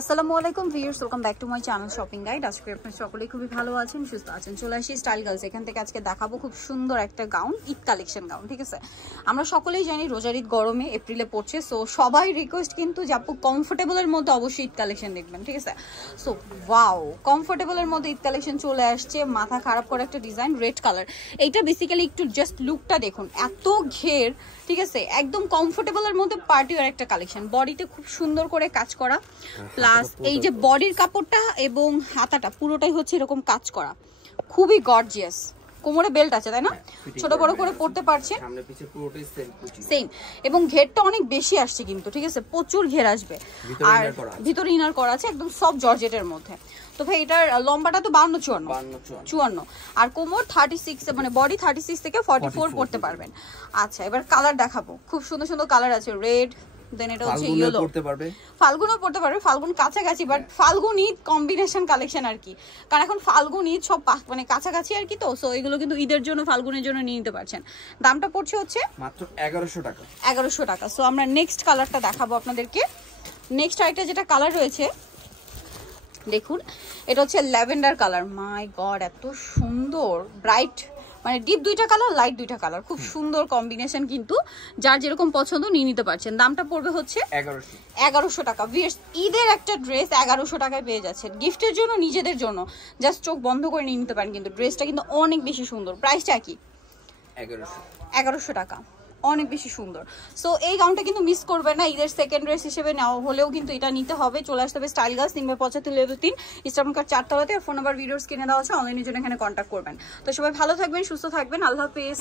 আসসালামু আলাইকুম viewers, welcome back to my channel shopping guide. আজকে আপনারা সকলেই খুবই ভালো আছেন, সুস্থ আছেন। চলে আসি স্টাইল গার্লস। এখান থেকে আজকে দেখাবো খুব সুন্দর একটা গাউন, ঈদ কালেকশন গাউন। ঠিক আছে, আমরা সকলেই জানি রোজার ঈদ গরমে এপ্রিলে পড়ছে, সো সবাই রিকোয়েস্ট কিন্তু যে আপু কমফোর্টেবলের মধ্যে অবশ্যই ঈদ কালেকশন দেখবেন। ঠিক আছে, সো ওয়াও, কমফোর্টেবলের মধ্যে ঈদ কালেকশন চলে আসছে। মাথা খারাপ করে একটা ডিজাইন, রেড কালার। এইটা বেসিক্যালি একটু জাস্ট লুকটা দেখুন, এত ঘের। ঠিক আছে, একদম কমফোর্টেবলের মধ্যে পার্টি ওয়ার একটা কালেকশন। বডিতে খুব সুন্দর করে কাজ করা, প্লাস এই যে বডির কাপড়টা এবং হাতাটা পুরোটাই হচ্ছে এরকম কাজ করা, খুবই গর্জিয়াস। কোমরে বেল্ট আছে, তাই না? ছোট বড় করে পড়তে পারছে, সেম। এবং ঘেরটা অনেক বেশি আসছে কিন্তু, ঠিক আছে, প্রচুর ঘের আসবে। আর ভিতরে ইনার করা আছে একদম সব জর্জেটের মধ্যে। তো ভাই এটার লম্বাটা তো 52-54, আর কোমর 36, মানে বডি 36 থেকে 44 পড়তে পারবেন। আচ্ছা, এবার কালার দেখাবো। খুব সুন্দর সুন্দর কালার আছে, রেড, দেন এটা হচ্ছে ইয়েলো। ফাল্গুনও পড়তে পারবে, ফাল্গুন কাছাকাছি, but Falgun Eid combination collection আর কি, কারণ এখন ফাল্গুন ঈদ সব মানে কাছাকাছি আর কি। তো সো এগুলো কিন্তু ঈদের জন্য, ফাল্গুনের জন্য নিয়ে নিতে পারছেন। দামটা পড়ছে হচ্ছে মাত্র 1100 টাকা। 1100 টাকা। সো আমরা নেক্সট কালারটা দেখাবো আপনাদেরকে। নেক্সট আরেকটা যেটা কালার রয়েছে দেখুন, এটা হচ্ছে ল্যাভেন্ডার কালার। মাই গড, এত সুন্দর, ব্রাইট, মানে ডিপ দুইটা কালার, লাইট দুইটা কালার, খুব সুন্দর কম্বিনেশন। কিন্তু যার যেরকম পছন্দ নিয়ে নিতে পারছেন। দামটা পড়বে হচ্ছে 1100 টাকা। ঈদের একটা ড্রেস 1100 টাকায় পেয়ে যাচ্ছেন, গিফটের জন্য, নিজেদের জন্য, জাস্ট চোখ বন্ধ করে নিয়ে নিতে পারেন। কিন্তু ড্রেসটা কিন্তু অনেক বেশি সুন্দর। প্রাইসটা কি? 1100 টাকা, অনেক বেশি সুন্দর। সো এই গাউনটা কিন্তু মিস করবে না, ঈদের সেকেন্ড ড্রেস হিসেবে নেওয়া হলেও কিন্তু এটা নিতে হবে। চলে আসতে হবে style girls, 3/75 level 3, eastern card 4 তলাতে। ফোন নাম্বার ভিডিওস কিনে দেওয়া আছে, অনলাইনের জন্য এখানে কন্ট্যাক্ট করবেন। তো সবাই ভালো থাকবেন, সুস্থ থাকবেন, আল্লাহ হাফেজ।